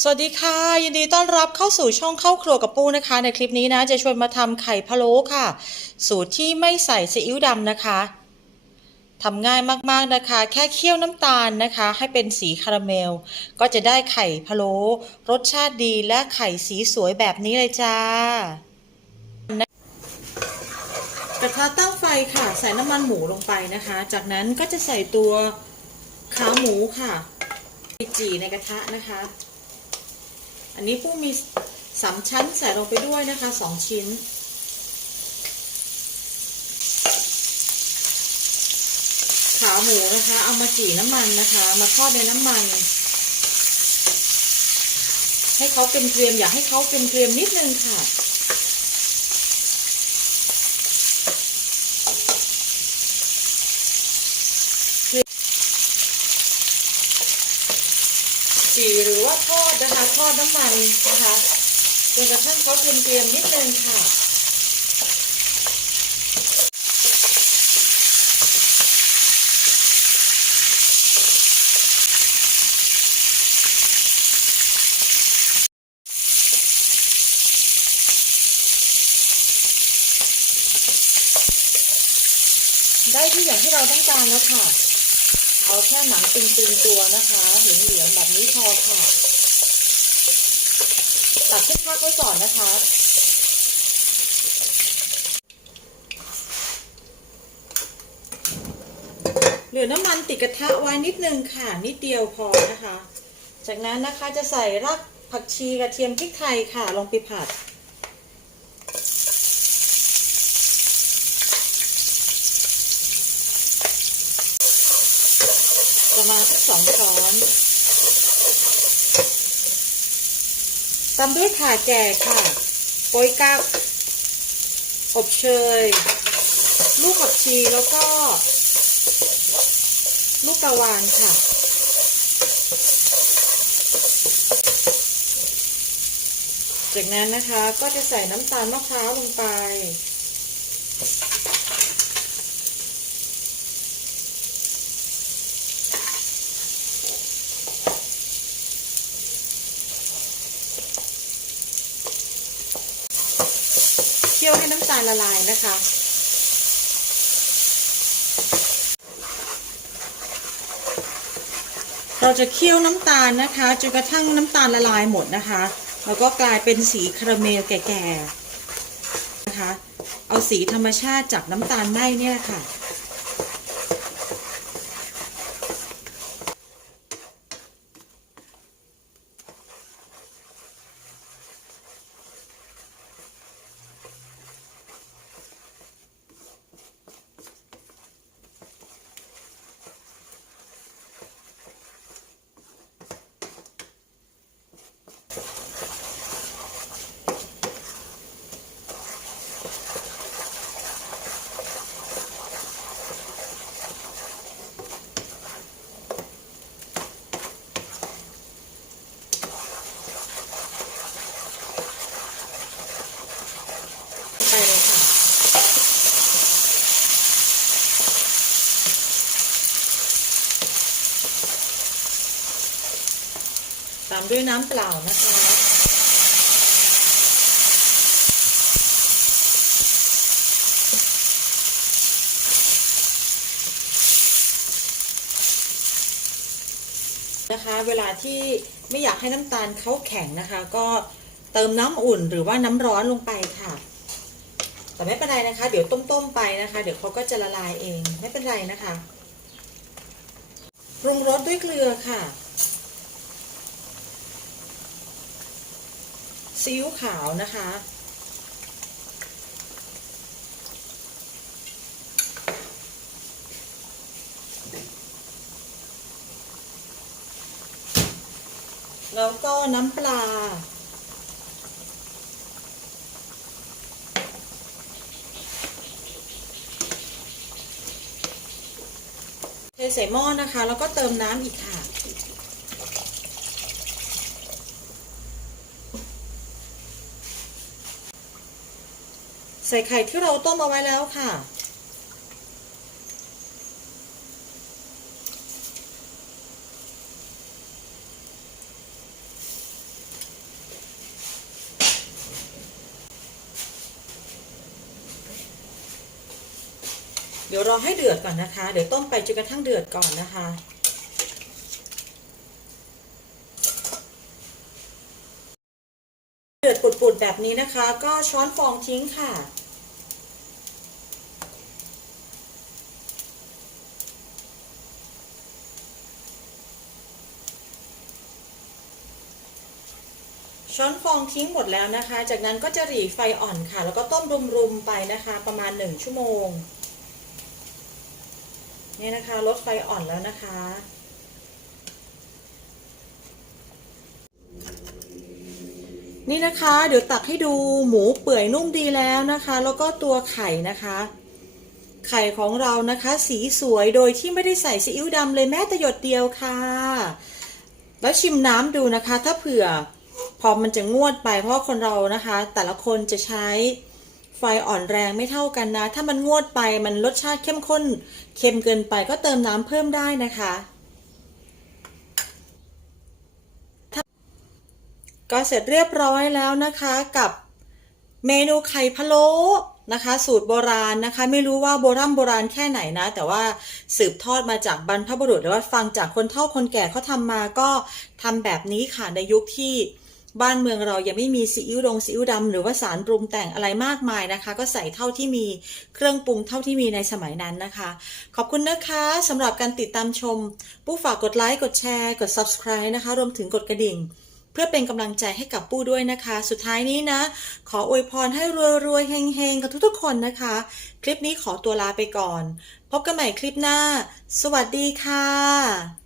สวัสดีค่ะ ยินดีต้อนรับเข้าสู่ช่องเข้าครัวกับปูนะคะ ในคลิปนี้นะจะชวนมาทำไข่พะโล้ค่ะ สูตรที่ไม่ใส่ซีอิ๊วดำนะคะทำง่ายมากๆนะคะ แค่เคี่ยวน้ำตาลนะคะ ให้เป็นสีคาราเมล ก็จะได้ไข่พะโล้รสชาติดีและไข่สีสวยแบบนี้เลยจ้ากระทะตั้งไฟค่ะ ใส่น้ำมันหมูลงไปนะคะ จากนั้นก็จะใส่ตัวขาหมูค่ะจี่ในกระทะนะคะ อันนี้ผู้มีสามชั้นใส่ลงไปด้วยนะคะสองชิ้น ขาหมูนะคะ เอามาจี่น้ำมันนะคะ มาทอดในน้ำมัน ให้เขาเป็นเกรียมอยากให้เขาเป็นเกรียมนิดนึงค่ะ จีหรือว่าทอดนะคะทอดน้ำมันนะคะจนกระทั่งเขาเกรียมๆนิดนึงค่ะได้ที่อย่างที่เราต้องการแล้วค่ะ เอาแค่หนังตึงๆตัวนะคะเหลืองๆแบบนี้พอค่ะตัดขึ้นพักไว้ก่อนนะคะเหลือน้ำมันติดกระทะไว้นิดนึงค่ะ นิดเดียวพอนะคะ จากนั้นนะคะจะใส่รากผักชีกระเทียมพริกไทยค่ะลงไปผัด ประมาณสักสองช้อนตามด้วยข่าแก่ค่ะโป๊ยกั๊กอบเชย ลูกผักชีแล้วก็ ลูกกระวานค่ะ จากนั้นนะคะก็จะใส่น้ำตาลมะพร้าวลงไป คี่ยวให้น้ำตาลละลายนะคะ เราจะเคี่ยวน้ำตาลนะคะจนกระทั่งน้ำตาลละลายหมดนะคะ แล้วก็กลายเป็นสีคาราเมลแก่ๆนะคะ เอาสีธรรมชาติจากน้ำตาลไหม้เนี่ยค่ะ ตามด้วยน้ำเปล่านะคะนะคะเวลาที่ไม่อยากให้น้ำตาลเขาแข็งนะคะ ก็เติมน้ำอุ่นหรือว่าน้ำร้อนลงไปค่ะ แต่ไม่เป็นไรนะคะ เดี๋ยวต้มๆไปนะคะ เดี๋ยวเขาก็จะละลายเองไม่เป็นไรนะคะปรุงรสด้วยเกลือค่ะ ซีอิ๊วขาวนะคะ แล้วก็น้ำปลา เทใส่หม้อนะคะ แล้วก็เติมน้ำอีกค่ะ ใส่ไข่ที่เราต้มเอาไว้แล้วค่ะ เดี๋ยวรอให้เดือดก่อนนะคะ เดี๋ยวต้มไปจนกระทั่งเดือดก่อนนะคะเดือดปุดๆแบบนี้นะคะ ก็ช้อนฟองทิ้งค่ะ ช้อนฟองทิ้งหมดแล้วนะคะ จากนั้นก็จะหรี่ไฟอ่อนค่ะ แล้วก็ต้มรุมๆไปนะคะ ประมาณ 1 ชั่วโมงนี่นะคะลดไฟอ่อนแล้วนะคะ นี่นะคะ เดี๋ยวตักให้ดูหมูเปื่อยนุ่มดีแล้วนะคะ แล้วก็ตัวไข่นะคะ ไข่ของเรานะคะ สีสวยโดยที่ไม่ได้ใส่ซีอิ๊วดำเลยแม้แต่หยดเดียวค่ะ แล้วชิมน้ำดูนะคะ ถ้าเผื่อ พอมันจะงวดไป เพราะคนเรานะคะ แต่ละคนจะใช้ไฟอ่อนแรงไม่เท่ากันนะ ถ้ามันงวดไปมันรสชาติเข้มข้น เค็มเกินไปก็เติมน้ำเพิ่มได้นะคะก็เสร็จเรียบร้อยแล้วนะคะกับเมนูไข่พะโล้นะคะ สูตรโบราณนะคะ ไม่รู้ว่าโบราณโบราณแค่ไหนนะ แต่ว่าสืบทอดมาจากบรรพบุรุษหรือว่าฟังจากคนเฒ่าคนแก่เขาทำมาก็ทำแบบนี้ค่ะในยุคที่ บ้านเมืองเรายังไม่มีซีอิ๊วดงซีอิ๊วดำหรือว่าสารปรุงแต่งอะไรมากมายนะคะ ก็ใส่เท่าที่มีเครื่องปรุงเท่าที่มีในสมัยนั้นนะคะ ขอบคุณนะคะสำหรับการติดตามชม ผู้ฝากกดไลค์กดแชร์ กด subscribe นะคะ รวมถึงกดกระดิ่ง เพื่อเป็นกำลังใจให้กับปู้ด้วยนะคะ สุดท้ายนี้นะ ขออวยพรให้รวยๆเฮงๆกับทุกๆคนนะคะ คลิปนี้ขอตัวลาไปก่อน พบกันใหม่คลิปหน้า สวัสดีค่ะ